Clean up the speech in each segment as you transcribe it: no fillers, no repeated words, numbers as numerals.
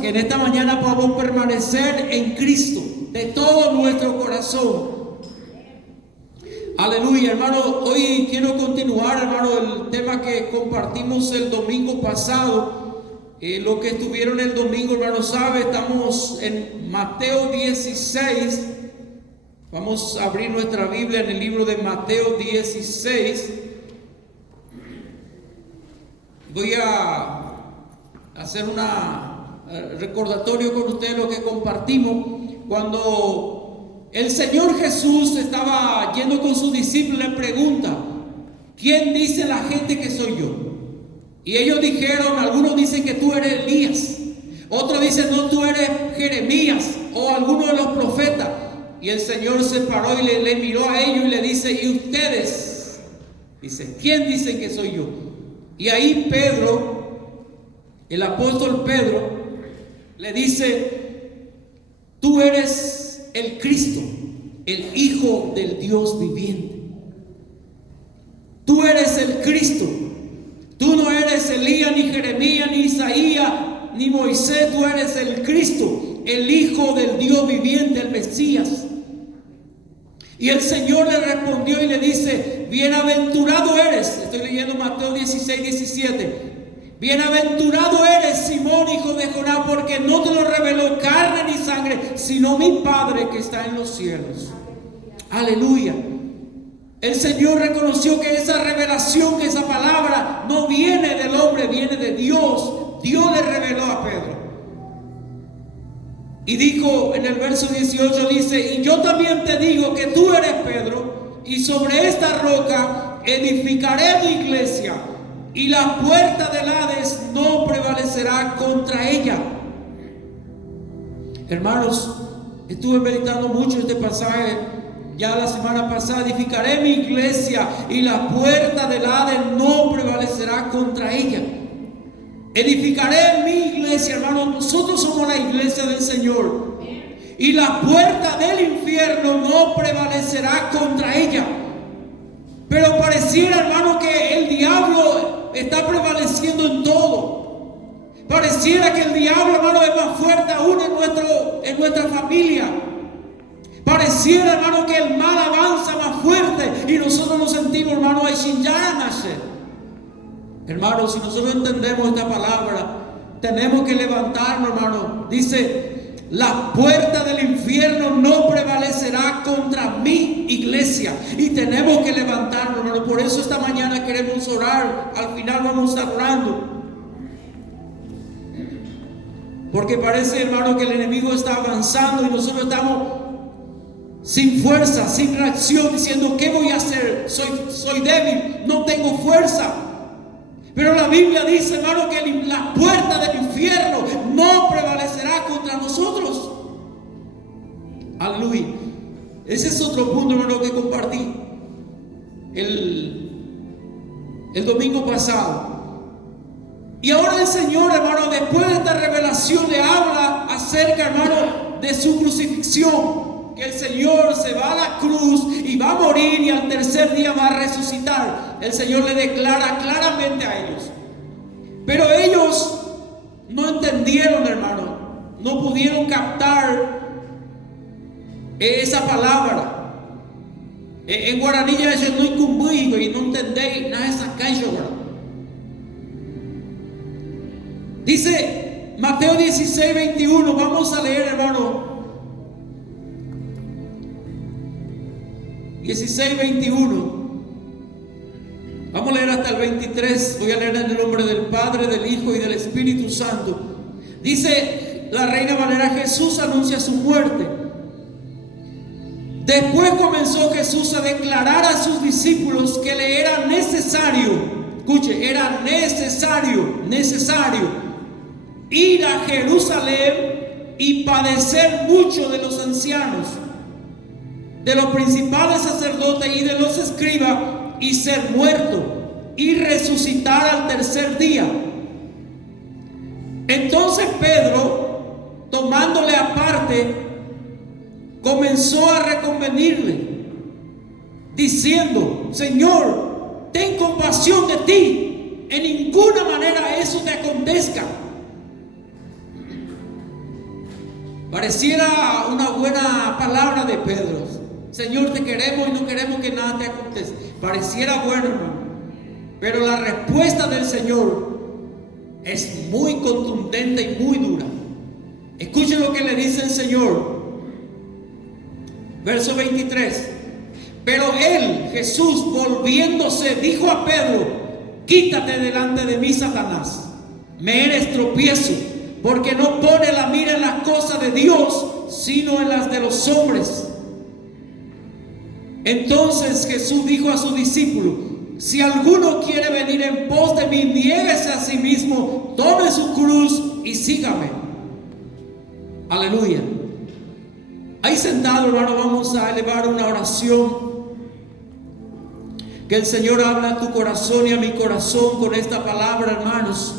que en esta mañana podamos permanecer en Cristo de todo nuestro corazón. Aleluya, hermano. Hoy quiero continuar, hermano, el tema que compartimos el domingo pasado. Lo que estuvieron el domingo, hermano, sabe, estamos en Mateo 16. Vamos a abrir nuestra Biblia en el libro de Mateo 16. Voy a hacer un recordatorio con ustedes lo que compartimos. Cuando el Señor Jesús estaba yendo con sus discípulos, le pregunta: ¿quién dice la gente que soy yo? Y ellos dijeron, algunos dicen que tú eres Elías, otros dicen no, tú eres Jeremías o alguno de los profetas. Y el Señor se paró y le miró a ellos y le dice: ¿y ustedes? Dice, ¿quién dicen que soy yo? Y ahí Pedro, el apóstol Pedro, le dice: tú eres el Cristo, el Hijo del Dios viviente. Tú eres el Cristo. Tú no eres Elías, ni Jeremías, ni Isaías, ni Moisés. Tú eres el Cristo, el Hijo del Dios viviente, el Mesías. Y el Señor le respondió y le dice: bienaventurado eres. Estoy leyendo Mateo 16, 17. Bienaventurado eres, Simón, hijo de Jonás, porque no te lo reveló carne ni sangre, sino mi Padre que está en los cielos. Aleluya. El Señor reconoció que esa revelación, que esa palabra no viene del hombre, viene de Dios. Dios le reveló a Pedro. Y dijo en el verso 18, dice: y yo también te digo que tú eres Pedro, y sobre esta roca edificaré mi iglesia, y la puerta del Hades no prevalecerá contra ella. Hermanos, estuve meditando mucho este pasaje ya la semana pasada. Edificaré mi iglesia, y la puerta del Hades no prevalecerá contra ella. Edificaré mi iglesia, hermanos. Nosotros somos la iglesia del Señor, y la puerta del infierno no prevalecerá contra ella. Pero pareciera, hermano, que el diablo está prevaleciendo en todo. Pareciera que el diablo, hermano, es más fuerte aún en nuestra familia. Pareciera, hermano, que el mal avanza más fuerte y nosotros nos sentimos, hermano, hermanos, si nosotros entendemos esta palabra, tenemos que levantarnos, hermano. Dice: la puerta del infierno no prevalecerá contra mi iglesia. Y tenemos que levantarnos, hermano. Por eso esta mañana queremos orar. Al final vamos a estar orando, porque parece, hermano, que el enemigo está avanzando y nosotros estamos sin fuerza, sin reacción, diciendo: ¿qué voy a hacer? Soy débil, no tengo fuerza. Pero la Biblia dice, hermano, que la puerta del infierno no prevalecerá contra nosotros. Aleluya. Ese es otro punto, hermano, que compartí el domingo pasado. Y ahora el Señor, hermano, después de esta revelación, le habla acerca, hermano, de su crucifixión. Que el Señor se va a la cruz y va a morir, y al tercer día va a resucitar. El Señor le declara claramente a ellos. Pero ellos no entendieron, hermano. No pudieron captar esa palabra. En guaraní ya dice: no incumbido, y no entendéis nada de esa calle, hermano. Dice Mateo 16, 21. Vamos a leer, hermano. 16, 21. Vamos a leer hasta el 23. Voy a leer en el nombre del Padre, del Hijo y del Espíritu Santo. Dice la Reina Valera: Jesús anuncia su muerte. Después comenzó Jesús a declarar a sus discípulos que le era necesario, escuche, era necesario ir a Jerusalén y padecer mucho de los ancianos, de los principales sacerdotes y de los escribas, y ser muerto y resucitar al tercer día. Entonces Pedro, tomándole aparte, comenzó a reconvenirle, diciendo: Señor, ten compasión de ti, en ninguna manera eso te acontezca. Pareciera una buena palabra de Pedro. Señor, te queremos y no queremos que nada te acontezca. Pareciera bueno, hermano. Pero la respuesta del Señor es muy contundente y muy dura. Escuchen lo que le dice el Señor. Verso 23. Pero él, Jesús, volviéndose, dijo a Pedro: quítate delante de mí, Satanás. Me eres tropiezo, porque no pone la mira en las cosas de Dios, sino en las de los hombres. Entonces Jesús dijo a sus discípulos: si alguno quiere venir en pos de mí, niéguese a sí mismo, tome su cruz y sígame. Aleluya. Ahí sentado, hermano, vamos a elevar una oración. Que el Señor habla a tu corazón y a mi corazón con esta palabra, hermanos.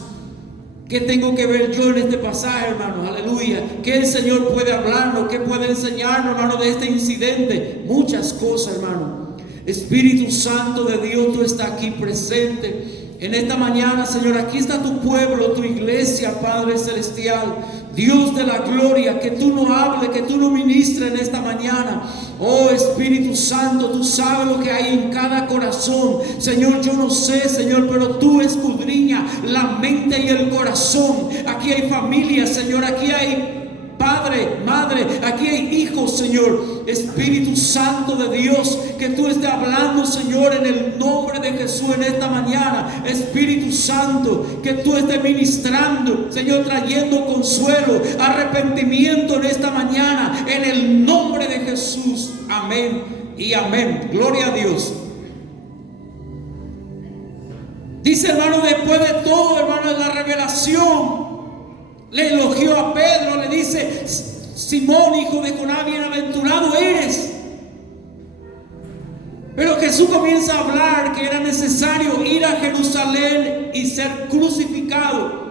¿Qué tengo que ver yo en este pasaje, hermanos? Aleluya. ¿Qué el Señor puede hablarnos? ¿Qué puede enseñarnos, hermano, de este incidente? Muchas cosas, hermano. Espíritu Santo de Dios, tú estás aquí presente en esta mañana, Señor. Aquí está tu pueblo, tu iglesia, Padre Celestial. Dios de la gloria, que tú no hables, que tú no ministres en esta mañana. Oh Espíritu Santo, tú sabes lo que hay en cada corazón. Señor, yo no sé, Señor, pero tú escudriña la mente y el corazón. Aquí hay familia, Señor, aquí hay padre, madre, aquí hay hijos, Señor. Espíritu Santo de Dios, que tú estés hablando, Señor, en el nombre de Jesús en esta mañana. Espíritu Santo, que tú estés ministrando, Señor, trayendo consuelo, arrepentimiento en esta mañana, en el nombre de Jesús. Amén y amén. Gloria a Dios. Dice, hermano, después de todo, hermano, de la revelación, le elogió a Pedro, le dice: Simón, hijo de Jonás, bienaventurado eres. Pero Jesús comienza a hablar que era necesario ir a Jerusalén y ser crucificado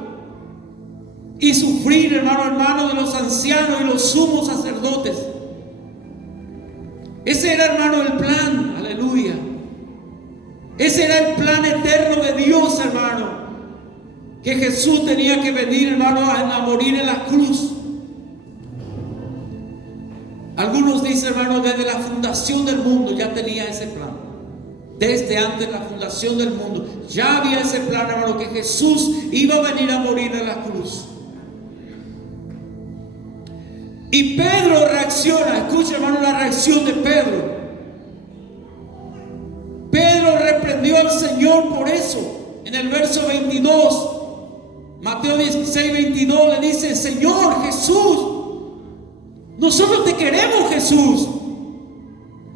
y sufrir, hermano, de los ancianos y los sumos sacerdotes. Ese era, hermano, el plan. Aleluya. Ese era el plan eterno de Dios, hermano. Que Jesús tenía que venir, hermano, a morir en la cruz. Algunos dicen, hermano, desde la fundación del mundo ya tenía ese plan. Desde antes de la fundación del mundo ya había ese plan, hermano, que Jesús iba a venir a morir en la cruz. Y Pedro reacciona. Escucha, hermano, la reacción de Pedro. Pedro reprendió al Señor por eso. En el verso 22, Mateo 16, 22, le dice: Señor Jesús, nosotros te queremos, Jesús,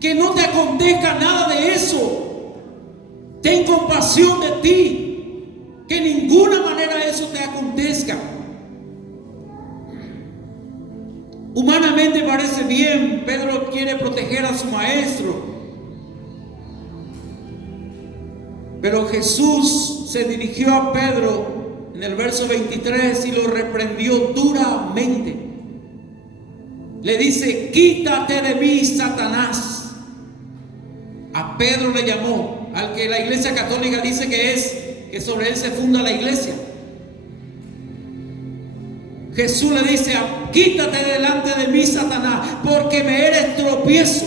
que no te acontezca nada de eso. Ten compasión de ti, que de ninguna manera eso te acontezca. Humanamente parece bien, Pedro quiere proteger a su maestro, pero Jesús se dirigió a Pedro en el verso 23 y lo reprendió duramente. Le dice: quítate de mí, Satanás. A Pedro le llamó, al que la Iglesia Católica dice que sobre él se funda la iglesia. Jesús le dice: quítate delante de mí, Satanás, porque me eres tropiezo,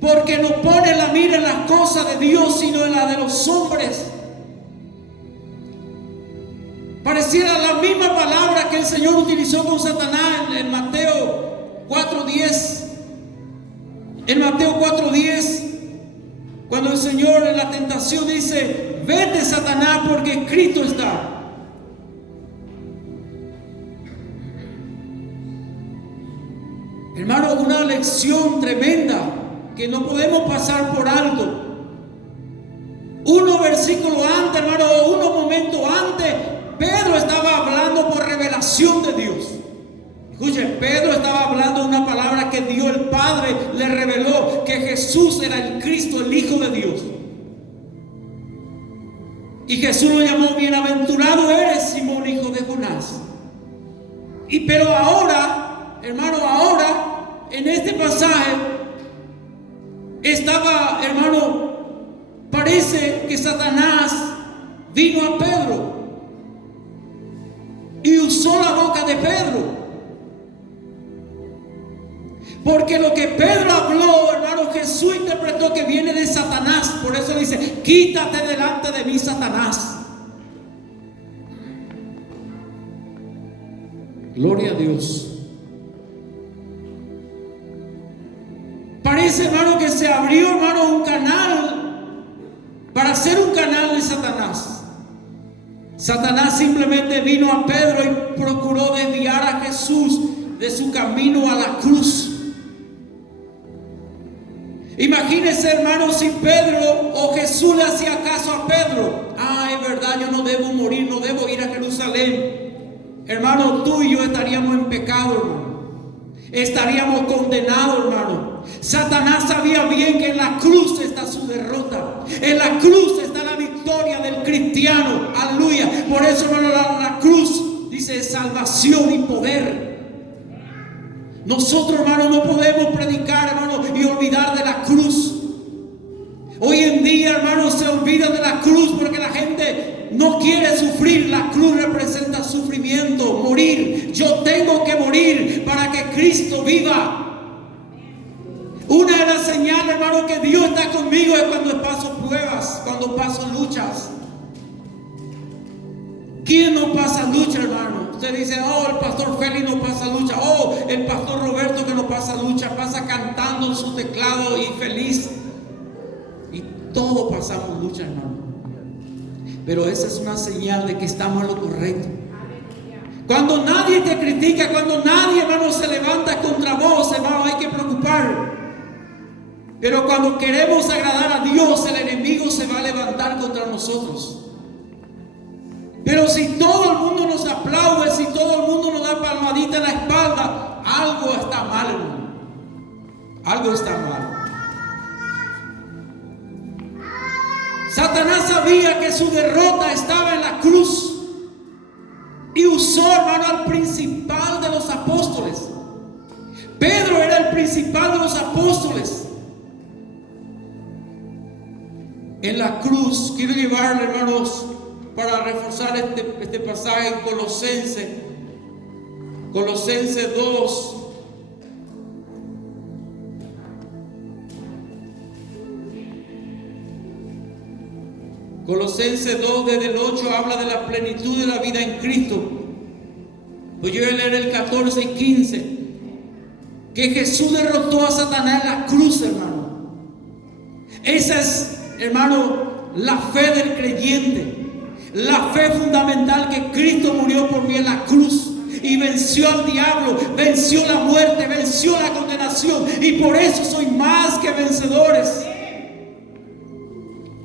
porque no pones la mira en las cosas de Dios, sino en las de los hombres. Pareciera la misma palabra que el Señor utilizó con Satanás en Mateo 4:10. En Mateo 4:10, cuando el Señor en la tentación dice: vete, Satanás, porque escrito está. Hermano, una lección tremenda que no podemos pasar por alto. Unos versículos antes, hermano, unos momentos antes, Pedro estaba hablando por revelación de Dios. Escuchen, Pedro estaba hablando de una palabra que Dios el Padre le reveló, que Jesús era el Cristo, el Hijo de Dios. Y Jesús lo llamó: bienaventurado eres, Simón, hijo de Jonás. Pero ahora, hermano, en este pasaje estaba, hermano, parece que Satanás vino a Pedro y usó la boca de Pedro. Porque lo que Pedro habló, hermano, Jesús interpretó que viene de Satanás. Por eso dice: quítate delante de mí, Satanás. Gloria a Dios. Parece, hermano, que se abrió, hermano, un canal para hacer un canal de Satanás. Satanás simplemente vino a Pedro y procuró desviar a Jesús de su camino a la cruz. Imagínese, hermano, si Pedro o Jesús le hacía caso a Pedro. Es verdad, yo no debo morir, no debo ir a Jerusalén. Hermano, tú y yo estaríamos en pecado, hermano. Estaríamos condenados, hermano. Satanás sabía bien que en la cruz está su derrota. En la cruz está la victoria del cristiano. Aleluya. Por eso, hermano, la cruz dice salvación y poder. Nosotros, hermano, no podemos predicar, hermano, y olvidar de la cruz. Hoy en día, hermano, se olvida de la cruz porque la gente no quiere sufrir. La cruz representa sufrimiento, morir. Yo tengo que morir para que Cristo viva. Una de las señales, hermano, que Dios está conmigo es cuando paso pruebas, cuando paso luchas. ¿Quién no pasa lucha, hermano? Usted dice: el pastor Félix no pasa lucha. El pastor Roberto que no pasa lucha, pasa cantando en su teclado y feliz. Y todos pasamos lucha, hermano. Pero esa es una señal de que estamos en lo correcto. Cuando nadie te critica, cuando nadie, hermano, se levanta contra vos, hermano, hay que preocupar. Pero cuando queremos agradar a Dios, el enemigo se va a levantar contra nosotros. Pero si todo el mundo nos aplaude, si todo el mundo nos da palmadita en la espalda, algo está mal, hermano. Algo está mal. Satanás sabía que su derrota estaba en la cruz y usó, hermano, al principal de los apóstoles. Pedro era el principal de los apóstoles. En la cruz, quiero llevarle, hermanos, para reforzar este pasaje en Colosenses 2. Colosenses 2, desde el 8, habla de la plenitud de la vida en Cristo. Pues yo voy a leer el 14 y 15. Que Jesús derrotó a Satanás en la cruz, hermano. Esa es, hermano, la fe del creyente. La fe fundamental que Cristo murió por mí en la cruz y venció al diablo, venció la muerte, venció la condenación, y por eso soy más que vencedores.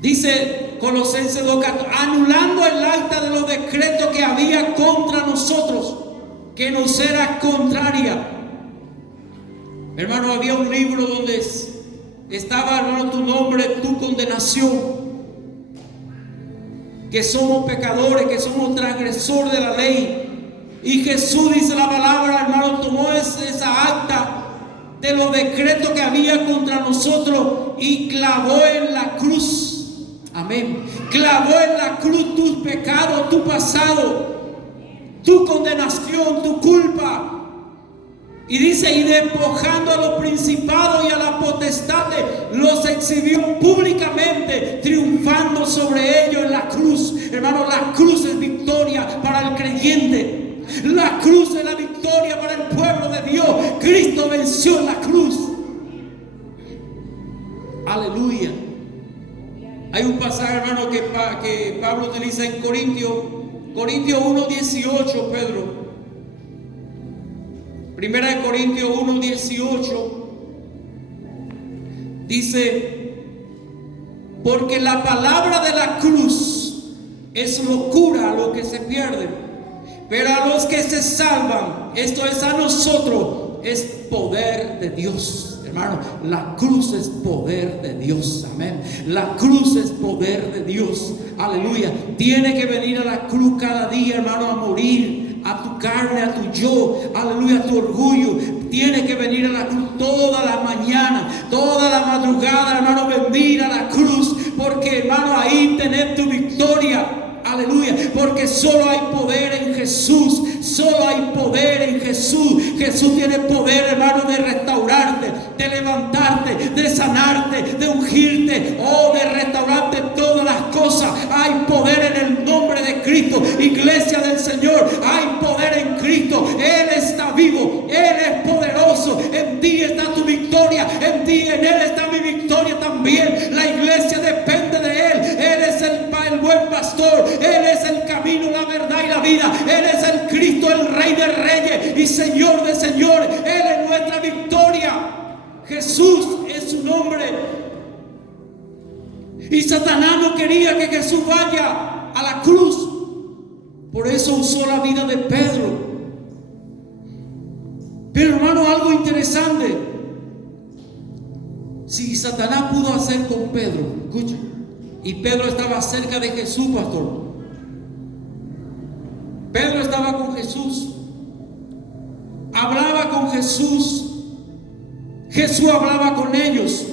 Dice Colosenses 2:14, anulando el acta de los decretos que había contra nosotros, que nos era contraria. Hermano, había un libro donde estaba, hermano, tu nombre, tu condenación. Que somos pecadores, que somos transgresores de la ley. Y Jesús, dice la palabra, hermano, tomó esa acta de los decretos que había contra nosotros y clavó en la cruz. Amén. Clavó en la cruz tus pecados, tu pasado, tu condenación, tu culpa. Y dice, y despojando a los principados y a las potestades, los exhibió públicamente, triunfando sobre ellos en la cruz. Hermano, la cruz es victoria para el creyente. La cruz es la victoria para el pueblo de Dios. Cristo venció en la cruz. Aleluya. Hay un pasaje, hermano, que Pablo utiliza en Corintios 1:18, Pedro. Primera de Corintios 1:18 dice: porque la palabra de la cruz es locura a los que se pierden, pero a los que se salvan, esto es a nosotros, es poder de Dios. Hermano, la cruz es poder de Dios. Amén. La cruz es poder de Dios. Aleluya. Tiene que venir a la cruz cada día, hermano, a morir a tu carne, a tu yo, aleluya, a tu orgullo. Tiene que venir a la cruz toda la mañana, toda la madrugada, hermano, venir a la cruz, porque, hermano, ahí tenés tu victoria. Aleluya, porque solo hay poder en Jesús. Solo hay poder en Jesús. Jesús tiene poder, hermano, de restaurar levantarte, de sanarte, de ungirte, de restaurarte todas las cosas. Hay poder en el nombre de Cristo. Iglesia del Señor, hay poder en Cristo. Él está vivo, Él es poderoso. En ti está tu victoria, en ti, en Él está mi victoria también. La iglesia depende de Él. Él es el buen pastor, Él es el camino, la verdad y la vida. Él es el Cristo, el Rey de reyes y Señor de señores. Él es nuestra victoria. Jesús es su nombre. Y Satanás no quería que Jesús vaya a la cruz. Por eso usó la vida de Pedro. Pero hermano, algo interesante. Si Satanás pudo hacer con Pedro, escucha, y Pedro estaba cerca de Jesús, pastor. Pedro estaba con Jesús, hablaba con Jesús, Jesús hablaba con ellos.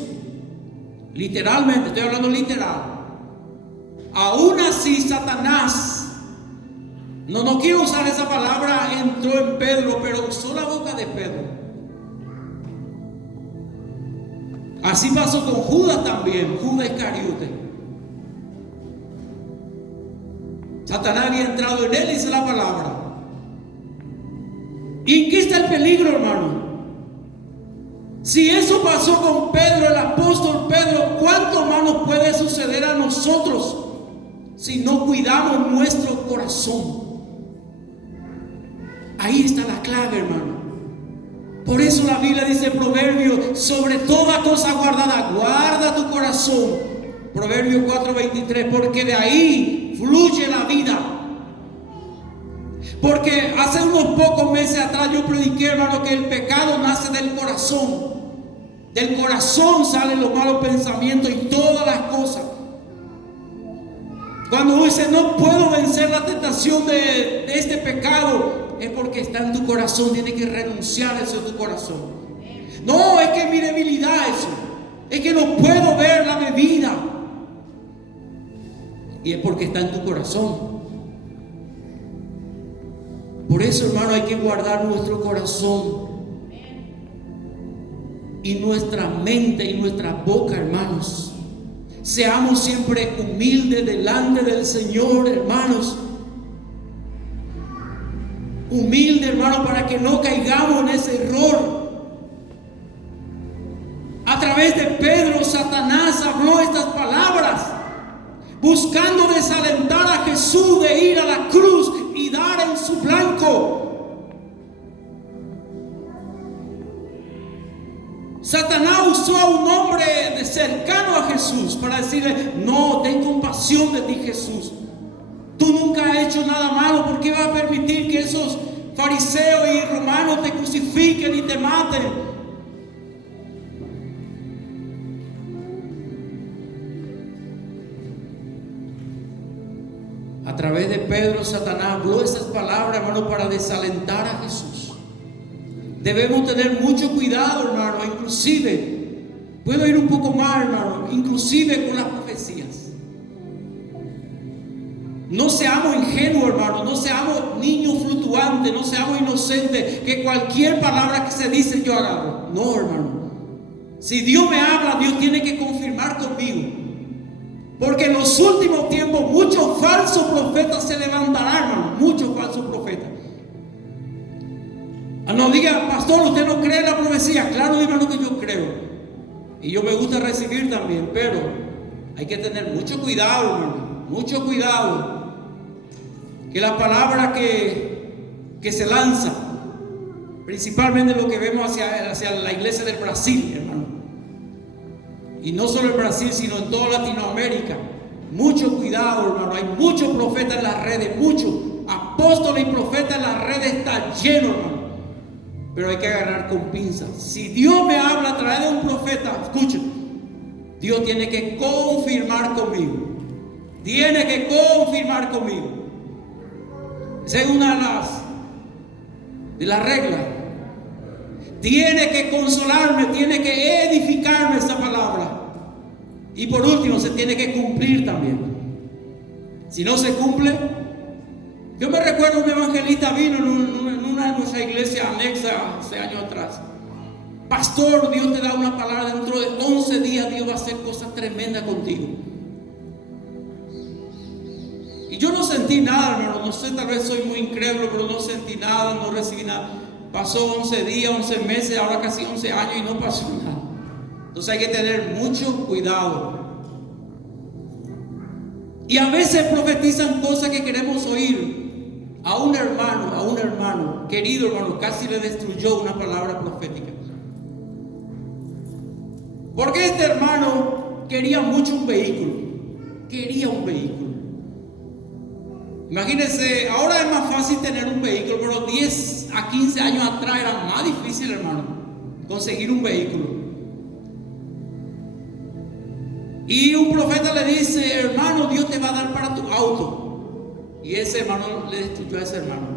Literalmente, estoy hablando literal. Aún así, Satanás, no quiero usar esa palabra, entró en Pedro, pero usó la boca de Pedro. Así pasó con Judas también, Judas Iscariote. Satanás había entrado en él, dice la palabra. ¿Y qué está el peligro, hermano? Si eso pasó con Pedro, el apóstol Pedro, ¿cuánto más nos puede suceder a nosotros si no cuidamos nuestro corazón? Ahí está la clave, hermano. Por eso la Biblia dice, Proverbio, sobre toda cosa guardada, guarda tu corazón. Proverbio 4:23, porque de ahí fluye la vida. Porque hace unos pocos meses atrás yo prediqué, hermano, que el pecado nace del corazón. Del corazón salen los malos pensamientos y todas las cosas. Cuando uno dice, no puedo vencer la tentación de este pecado, es porque está en tu corazón. Tienes que renunciar a eso en tu corazón. No, es que es mi debilidad eso. Es que no puedo ver la bebida. Y es porque está en tu corazón. Por eso, hermano, hay que guardar nuestro corazón y nuestra mente y nuestra boca, hermanos. Seamos siempre humildes delante del Señor, hermanos. Humilde, hermano, para que no caigamos en ese error. A través de Pedro, Satanás habló estas palabras, buscando desalentar a Jesús de ir a la cruz y dar en su blanco. Satanás usó a un hombre cercano a Jesús para decirle, no, ten compasión de ti, Jesús. Tú nunca has hecho nada malo. ¿Por qué vas a permitir que esos fariseos y romanos te crucifiquen y te maten? A través de Pedro, Satanás habló esas palabras, hermano, para desalentar a Jesús. Debemos tener mucho cuidado, hermano. Inclusive, puedo ir un poco más, hermano, inclusive con las profecías. No seamos ingenuos, hermano. No seamos niños fluctuantes. No seamos inocentes, que cualquier palabra que se dice yo agarro. No, hermano. Si Dios me habla, Dios tiene que confirmar conmigo. Porque en los últimos tiempos muchos falsos profetas se levantarán, hermano. Muchos falsos profetas. No diga, pastor, ¿usted no cree en la profecía? Claro, hermano, que yo creo. Y yo me gusta recibir también. Pero hay que tener mucho cuidado, hermano. Mucho cuidado. Que la palabra que se lanza, principalmente lo que vemos hacia la iglesia del Brasil, hermano. Y no solo en Brasil, sino en toda Latinoamérica. Mucho cuidado, hermano. Hay muchos profetas en las redes, muchos apóstoles y profetas en las redes. Está lleno, hermano. Pero hay que agarrar con pinzas. Si Dios me habla a través de un profeta, escuchen, Dios tiene que confirmar conmigo. Tiene que confirmar conmigo. Esa es una de las reglas. Tiene que consolarme, tiene que edificarme esa palabra. Y por último, se tiene que cumplir también. Si no se cumple, yo me recuerdo un evangelista vino en una de nuestras iglesias anexa hace años atrás. pastor, Dios te da una palabra, dentro de 11 días Dios va a hacer cosas tremendas contigo. Y yo no sentí nada, hermano, no sé, tal vez soy muy incrédulo, pero no sentí nada, no recibí nada. Pasó 11 días, 11 meses, ahora casi 11 años y no pasó nada. Entonces hay que tener mucho cuidado. Y a veces profetizan cosas que queremos oír. A un hermano, querido hermano, casi le destruyó una palabra profética. Porque este hermano quería mucho un vehículo. Quería un vehículo. Imagínense, ahora es más fácil tener un vehículo, pero 10 a 15 años atrás era más difícil, hermano, conseguir un vehículo. Y un profeta le dice: hermano, Dios te va a dar para tu auto. Y ese hermano le destruyó a ese hermano,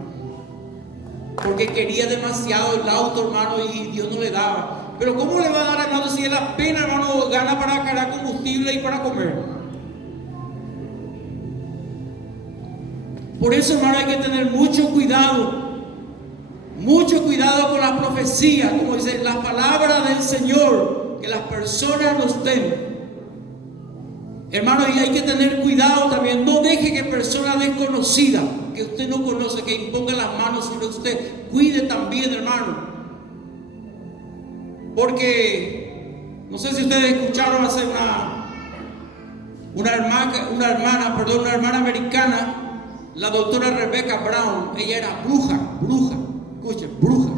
porque quería demasiado el auto, hermano, y Dios no le daba. Pero ¿cómo le va a dar, hermano, si él apenas, hermano, gana para cargar combustible y para comer? Por eso, hermano, hay que tener mucho cuidado con la profecía, como dice la palabra del Señor, que las personas nos den. Hermano, y hay que tener cuidado también. No deje que personas desconocidas, que usted no conoce, que impongan las manos sobre usted. Cuide también, hermano. Porque no sé si ustedes escucharon hace una hermana americana, la doctora Rebecca Brown. Ella era bruja, escuchen, bruja,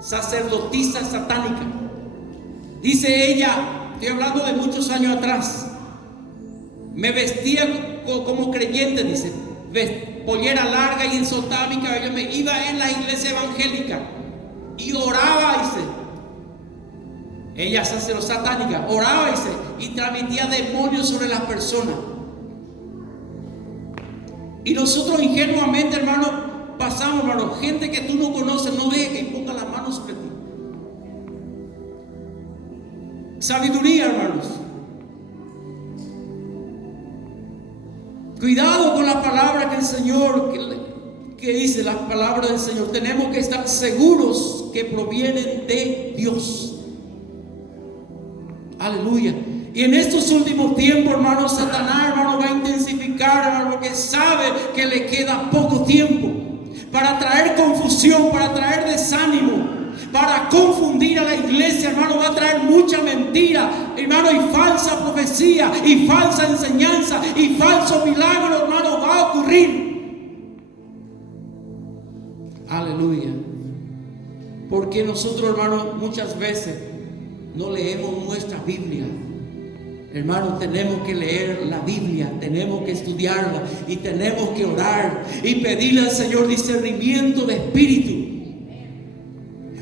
sacerdotisa satánica. Dice ella, estoy hablando de muchos años atrás, me vestía como creyente, dice, pollera larga y ensoltaba mi cabello, me iba en la iglesia evangélica y oraba, dice, ella satánica, oraba, dice, y transmitía demonios sobre las personas. Y nosotros ingenuamente, hermano, pasamos, hermano, gente que tú no conoces, no dejes que imponga las manos sobre ti. Sabiduría, hermanos. Cuidado con la palabra que el Señor, que dice la palabra del Señor. Tenemos que estar seguros que provienen de Dios. Aleluya. Y en estos últimos tiempos, hermano, Satanás, hermano, va a intensificar, hermano, porque sabe que le queda poco tiempo para traer confusión, para traer desánimo, para confundir a la iglesia, hermano. Va a traer mucha mentira, hermano, y falsa profecía, y falsa enseñanza, y falso milagro, hermano, va a ocurrir. Aleluya. Porque nosotros, hermano, muchas veces no leemos nuestra Biblia. Hermano, tenemos que leer la Biblia, tenemos que estudiarla y tenemos que orar y pedirle al Señor discernimiento de espíritu.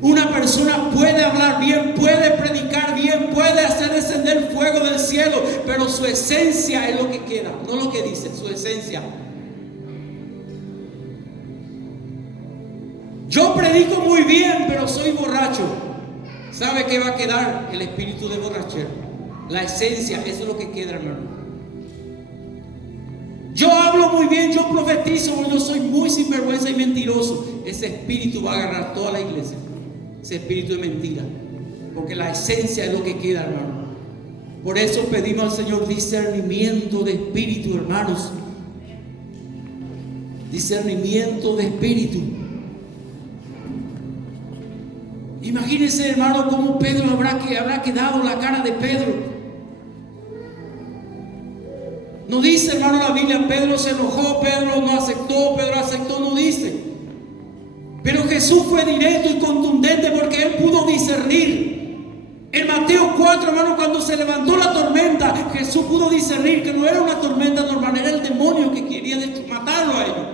Una persona puede hablar bien, puede predicar bien, puede hacer descender fuego del cielo, pero su esencia es lo que queda, no lo que dice, su esencia. Yo predico muy bien, pero soy borracho. ¿Sabe qué va a quedar? El espíritu de borrachera. La esencia, eso es lo que queda, hermano. Yo hablo muy bien, yo profetizo, pero yo soy muy sinvergüenza y mentiroso. Ese espíritu va a agarrar toda la iglesia. Ese espíritu de mentira. Porque la esencia es lo que queda, hermano. Por eso pedimos al Señor discernimiento de espíritu, hermanos. Discernimiento de espíritu. Imagínense, hermano, cómo Pedro habrá quedado la cara de Pedro. No dice, hermano, la Biblia, Pedro se enojó, Pedro no aceptó, Pedro aceptó, no dice. Pero Jesús fue directo y contundente porque él pudo discernir. En Mateo 4, hermano, cuando se levantó la tormenta, Jesús pudo discernir que no era una tormenta normal, era el demonio que quería matarlo a ellos.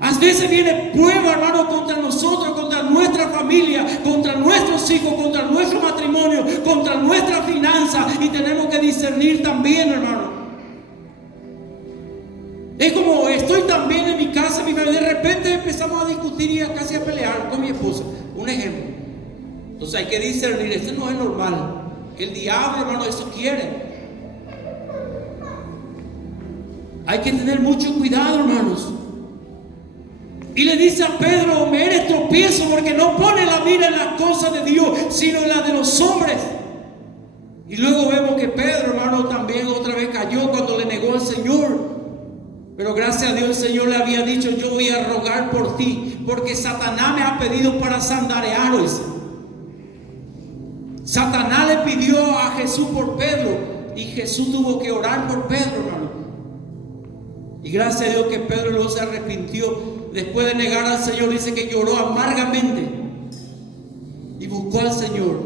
A veces viene prueba, hermano, contra nosotros, contra nuestra familia, contra nuestros hijos, contra nuestro matrimonio, contra nuestra finanza, y tenemos que discernir también, hermano. Es como estoy también en mi casa, mi familia, de repente empezamos a discutir y casi a pelear con mi esposa. Un ejemplo. Entonces hay que discernir, esto no es normal. El diablo, hermano, eso quiere. Hay que tener mucho cuidado, hermanos. Y le dice a Pedro: me eres tropiezo porque no pone la mira en las cosas de Dios, sino en las de los hombres. Y luego vemos que Pedro, hermano, también otra vez cayó cuando le negó al Señor. Pero gracias a Dios el Señor le había dicho: yo voy a rogar por ti, porque Satanás me ha pedido para sandarearos. Satanás le pidió a Jesús por Pedro, y Jesús tuvo que orar por Pedro, hermano. Y gracias a Dios que Pedro luego se arrepintió. Después de negar al Señor, dice que lloró amargamente y buscó al Señor.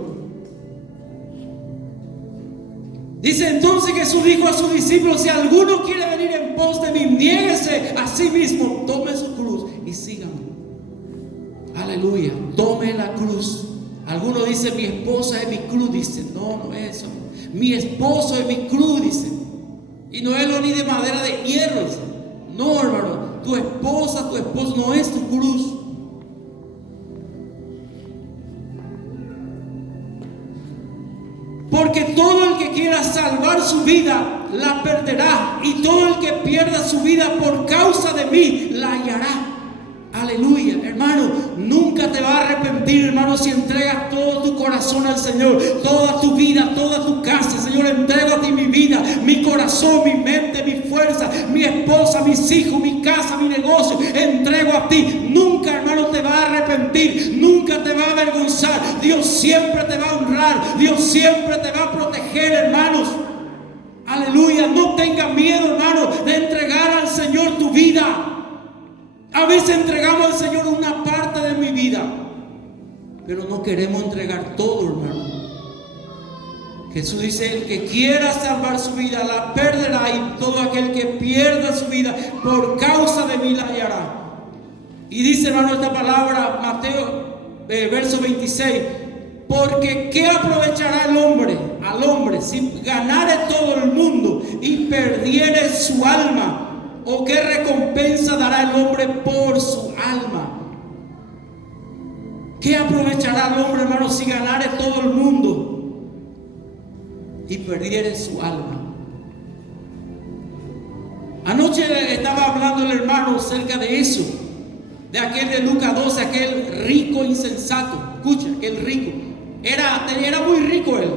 Dice entonces Jesús dijo a sus discípulos: si alguno quiere venir en pos de mí, niéguese a sí mismo, tome su cruz y sígame. Aleluya, tome la cruz. Algunos dicen: mi esposa es mi cruz. Dice: no, no es eso. Mi esposo es mi cruz, dice. Y no es lo ni de madera de hierro, dice. No, hermano, tu esposa, tu esposo no es tu cruz. Porque todo el que quiera salvar su vida la perderá, y todo el que pierda su vida por causa de mí la hallará. Aleluya, hermano, nunca te va a arrepentir, hermano, si entregas todo tu corazón al Señor, toda tu vida, toda tu casa. Señor, entrego a ti mi vida, mi corazón, mi mente, mi fuerza, mi esposa, mis hijos, mi casa, mi negocio, entrego a ti. Nunca, hermano, te va a arrepentir, nunca te va a avergonzar. Dios siempre te va a honrar, Dios siempre te va a proteger, hermanos. Aleluya, no tengas miedo, hermano, de entregar al Señor tu vida. A veces entregamos al Señor una parte de mi vida, pero no queremos entregar todo, hermano. Jesús dice: el que quiera salvar su vida la perderá, y todo aquel que pierda su vida por causa de mí la hallará. Y dice, hermano, esta palabra, Mateo, verso 26: porque ¿qué aprovechará el hombre, al hombre, si ganare todo el mundo y perdiere su alma? ¿O qué recompensa dará el hombre por su alma? ¿Qué aprovechará el hombre, hermano, si ganare todo el mundo y perdiere su alma? Anoche estaba hablando el hermano acerca de eso, de aquel de Lucas 12, aquel rico insensato. Escucha, aquel rico era muy rico él,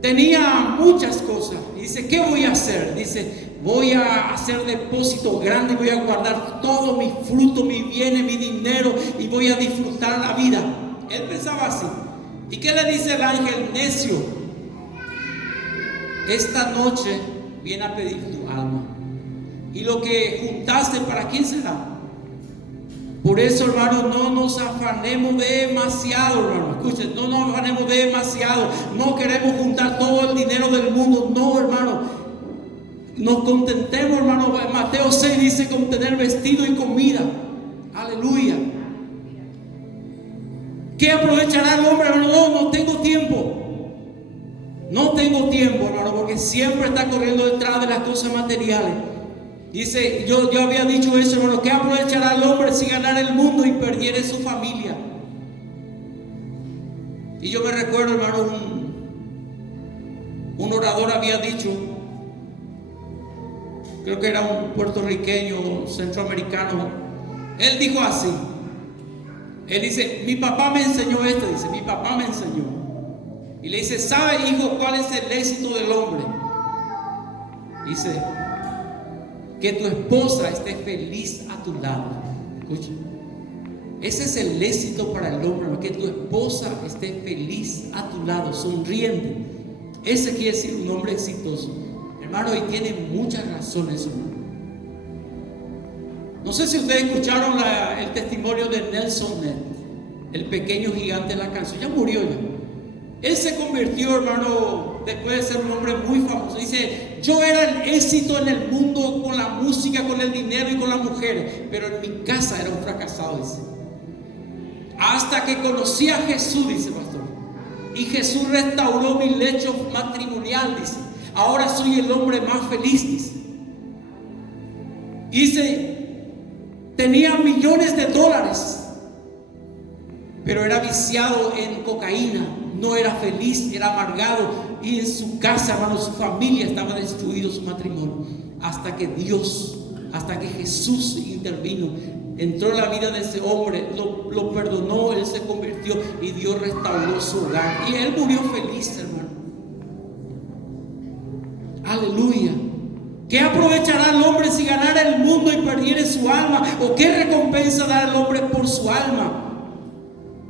tenía muchas cosas. Y dice: ¿qué voy a hacer? Dice: voy a hacer depósito grande, voy a guardar todo mi fruto, mi bienes, mi dinero, y voy a disfrutar la vida. Él pensaba así. ¿Y qué le dice el ángel? Necio, esta noche viene a pedir tu alma, y lo que juntaste, ¿para quién será? Por eso, hermano, no nos afanemos demasiado, hermano. Escuchen, no nos afanemos demasiado. No queremos juntar todo el dinero del mundo. No, hermano. Nos contentemos, hermano. Mateo 6 dice: con tener vestido y comida. Aleluya. ¿Qué aprovechará el hombre, hermano? No tengo tiempo. No tengo tiempo, hermano, porque siempre está corriendo detrás de las cosas materiales. Dice, yo había dicho eso, hermano: ¿qué aprovechará el hombre si ganara el mundo y perdiere su familia? Y yo me recuerdo, hermano, un orador había dicho, creo que era un puertorriqueño, centroamericano. Él dijo así. Él dice: mi papá me enseñó esto. Dice: mi papá me enseñó. Y le dice: ¿sabe, hijo, cuál es el éxito del hombre? Dice: que tu esposa esté feliz a tu lado. Escucha, ese es el éxito para el hombre, que tu esposa esté feliz a tu lado, sonriente. Ese quiere decir un hombre exitoso, hermano, y tiene muchas razones, hermano. No sé si ustedes escucharon el testimonio de Nelson Ned, el pequeño gigante de la canción. Ya murió ya. Él se convirtió, hermano, después de ser un hombre muy famoso. Dice: yo era el éxito en el mundo con la música, con el dinero y con las mujeres, pero en mi casa era un fracasado, dice. Hasta que conocí a Jesús, dice pastor, y Jesús restauró mi lecho matrimonial, dice. Ahora soy el hombre más feliz, dice. Dice: tenía millones de dólares, pero era viciado en cocaína. No era feliz, era amargado, y en su casa, hermano, su familia estaba destruido, su matrimonio, hasta que Jesús intervino. entró en la vida de ese hombre, lo perdonó, él se convirtió y Dios restauró su hogar. Y él murió feliz, hermano. Aleluya. ¿Qué aprovechará el hombre si ganara el mundo y perdiere su alma? ¿O qué recompensa dará el hombre por su alma?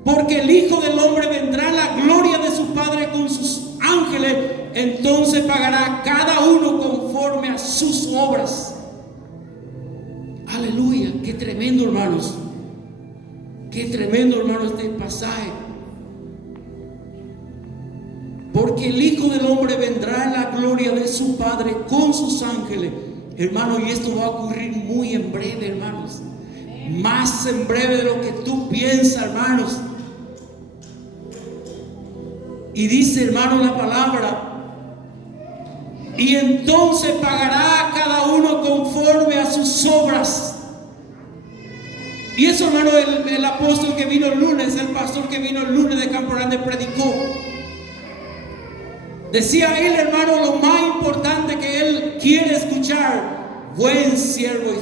Porque el Hijo del Hombre vendrá en la gloria de su Padre con sus ángeles. Entonces pagará cada uno conforme a sus obras. Aleluya. Qué tremendo, hermanos. Qué tremendo, hermano, este pasaje. Porque el Hijo del Hombre vendrá en la gloria de su Padre con sus ángeles. Hermano, y esto va a ocurrir muy en breve, hermanos. Más en breve de lo que tú piensas, hermanos. Y dice, hermano, la palabra: y entonces pagará a cada uno conforme a sus obras. Y eso, hermano, el apóstol que vino el lunes, el pastor que vino el lunes de Campo Grande predicó. Decía él, hermano, lo más importante que él quiere escuchar: buen siervo y